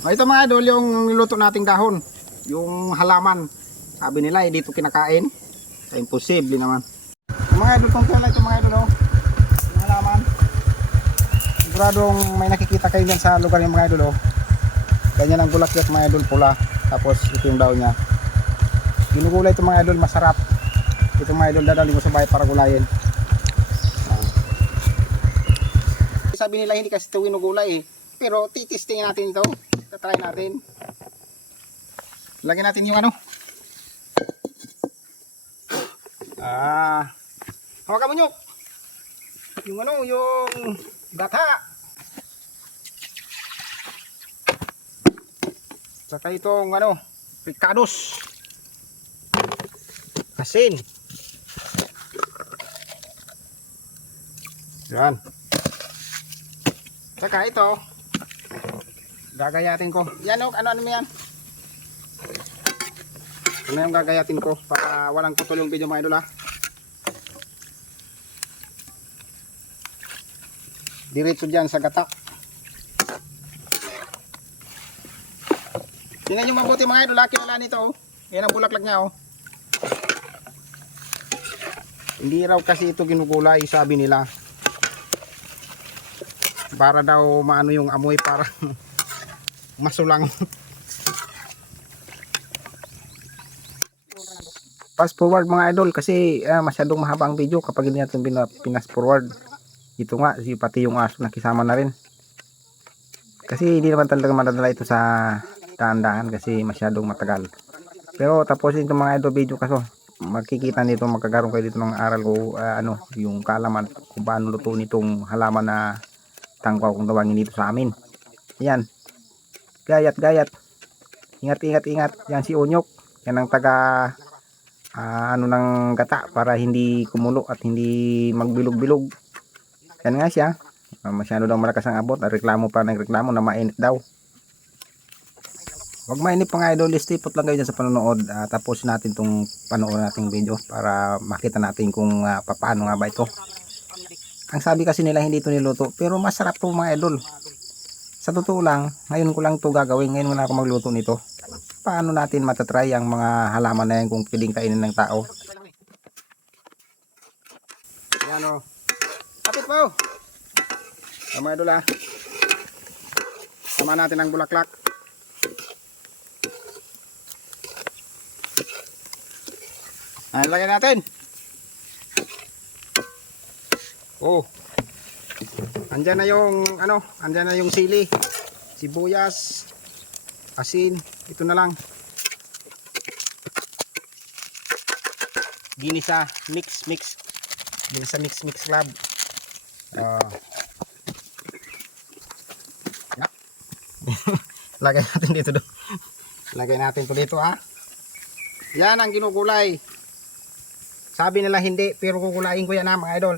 O, ito mga idol, yung niluto nating dahon. Yung halaman. Sabi nila, eh, dito kinakain. Sa imposible naman. Yung mga idol, kung kailan ito mga idol, oh. Yung halaman. Siguradong may nakikita kayo dyan sa lugar yung mga idol, oh. Ganyan ang bulaklak mga idol, pula. Tapos ito yung daw niya. Ginugulay ito mga idol, masarap. Ito mga idol, dadali mo sa bahay para gulayin. Ah. Sabi nila hindi kasi ito ginugulay eh. Pero titistingin natin ito. Tatry natin. Lagyan natin yung ano. Ah. Hawakan mo nyok. Yung ano, yung gata. Saka itong ano, picados. Asin. Yan. Saka ito, gagayatin ko. Yan o, ano ano mo yan? Ano yung gagayatin ko para walang putol yung video mga idol ha. Diretso dyan sa gata. Tingnan nyo mabuti mga idol ha, kilala nito oh. Yan ang bulaklak niya oh. Hindi raw kasi ito ginugulay, sabi nila. Para daw maano yung amoy para masulang. Fast forward mga idol kasi ah, masyadong mahaba ang video kapag hindi natin pina- pinas forward. Ito nga, si pati yung aso nakisama na rin. Kasi hindi naman talaga madadala ito sa daan kasi masyadong matagal. Pero tapusin itong mga idol video kaso makikita nito magkakaroon kayo dito ng aral ko ah, ano yung kalaman kung paano luto nitong halaman na tangkaw kung tawagin dito sa amin. Ayan. Gayat gayat. Ingat ingat ingat. Yan si Onyok. Yan ang taga ah, ano ng gata para hindi kumulo at hindi magbilog-bilog. Yan nga siya. Ah, masyado daw malakas ang abot. Reklamo pa ng reklamo na mainit daw. Huwag mainip mga idol, stipot lang kayo dyan sa panonood. Ah, tapos natin tong panoorin nating video para makita natin kung uh, paano nga ba ito. Ang sabi kasi nila hindi ito niluto, pero masarap to mga idol. Sa totoo lang, ngayon ko lang to gagawin, ngayon wala ako magluto nito. Paano natin matatry ang mga halaman na yan kung piling kainin ng tao? Yan o. Kapit po. Mga idol ah. Sama natin ang bulaklak. Ayan, lagyan natin. Oh. Andyan na yung ano, andyan na yung sili, sibuyas, asin, ito na lang. Ginisa, mix, mix. Ginisa, mix, mix club. Ah. Yan. Lagay natin dito do. Lagay natin to dito ah. Yan ang ginukulay. Sabi nila hindi, pero kukulain ko yan ha mga idol.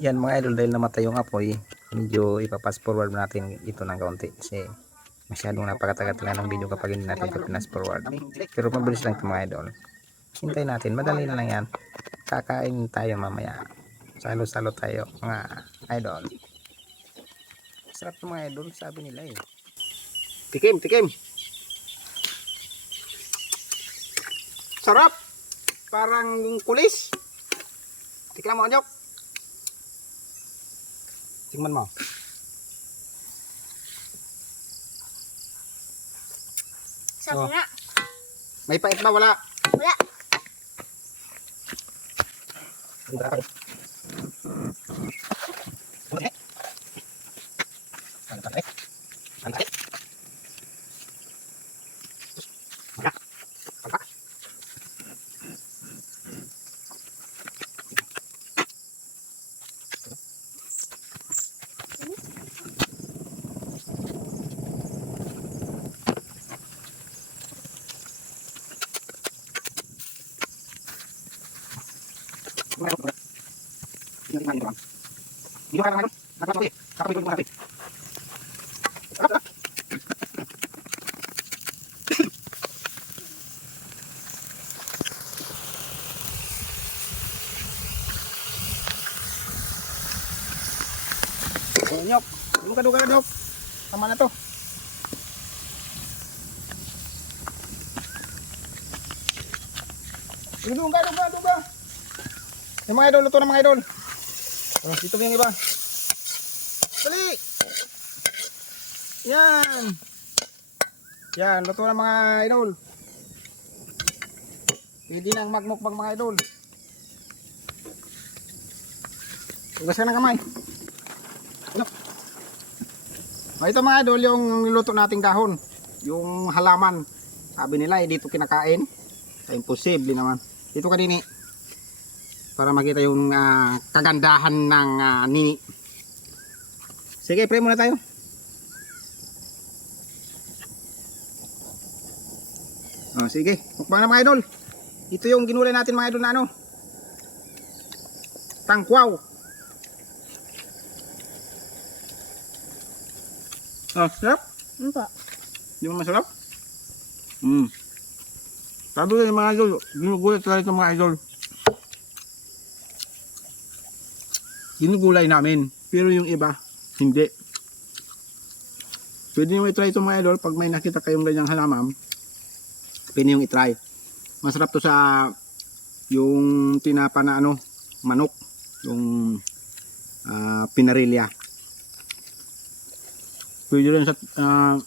Yan mga idol dahil namatay yung apoy, medyo ipapas forward natin ito ng kaunti kasi masyadong napakatagal lang ng video kapag hindi natin ito pinas forward. Pero mabilis lang ito mga idol. Hintay natin, madali na lang yan. Kakain tayo mamaya. Salo-salo tayo mga idol. Sarap to mga idol, sabi nila eh. Tikim, tikim. Sarap. Parang kulis. Tikman mo, Anyok. Tingnan mo. Sabi Oh. nga, May pait ba? Wala. wala. Dito ka lang ngayon. Nakapasok eh. Kakapit mo natin. Nyok. Duga, duga, Nyok. Tama na to. Duga, duga, duga. Yung mga idol, luto na mga idol. Oh, dito mo yung iba. Dali! Yan! Yan, luto na mga idol. Pwede nang magmukbang mga idol. Tugas ka ng kamay. Oh, ito mga idol, yung niluto nating dahon. Yung halaman. Sabi nila, eh, dito kinakain. Imposible naman. Dito kanini. Para makita yung ah, kagandahan ng ah, nini. Sige, pray muna tayo. Oh, sige, mukbang na mga idol. Ito yung ginulay natin mga idol na ano. Tangkwaw. Oh, sarap. Ano pa? Di ba masarap? Hmm. Sabi ko yung mga idol, ginugulat talaga itong mga idol. Ginugulay namin, pero yung iba, hindi. Pwede nyo i-try itong mga idol pag may nakita kayong ganyang halamam. Pwede nyo i-try. Masarap to sa yung tinapa na ano, manok. Yung ah, pinarilya. Pwede rin sa ah,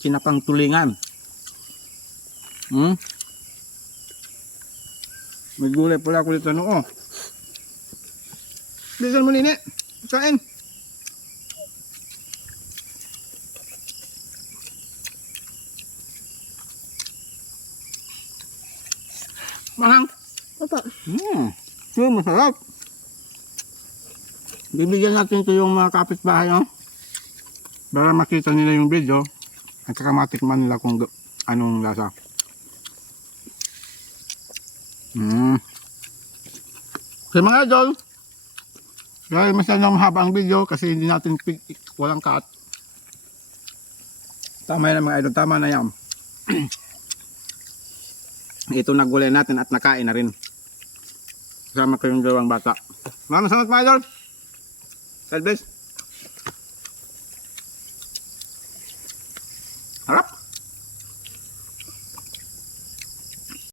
sinapang tulingan. Hmm? May gulay pala ako dito ano oh. Bilisan mo nini. Kain. Mahang. Opo. Hmm. Ito masarap. Bibigyan natin ito yung mga kapitbahay no? Para makita nila yung video at saka matikman nila kung anong lasa. Hmm. So mga idol, dahil masyadong mahaba ang video kasi hindi natin pig, walang cut. Tama yan mga idol, tama na yan. Ito nagulay natin at nakain na rin. Kasama ko yung dalawang bata. Maraming salamat mga idol. God bless.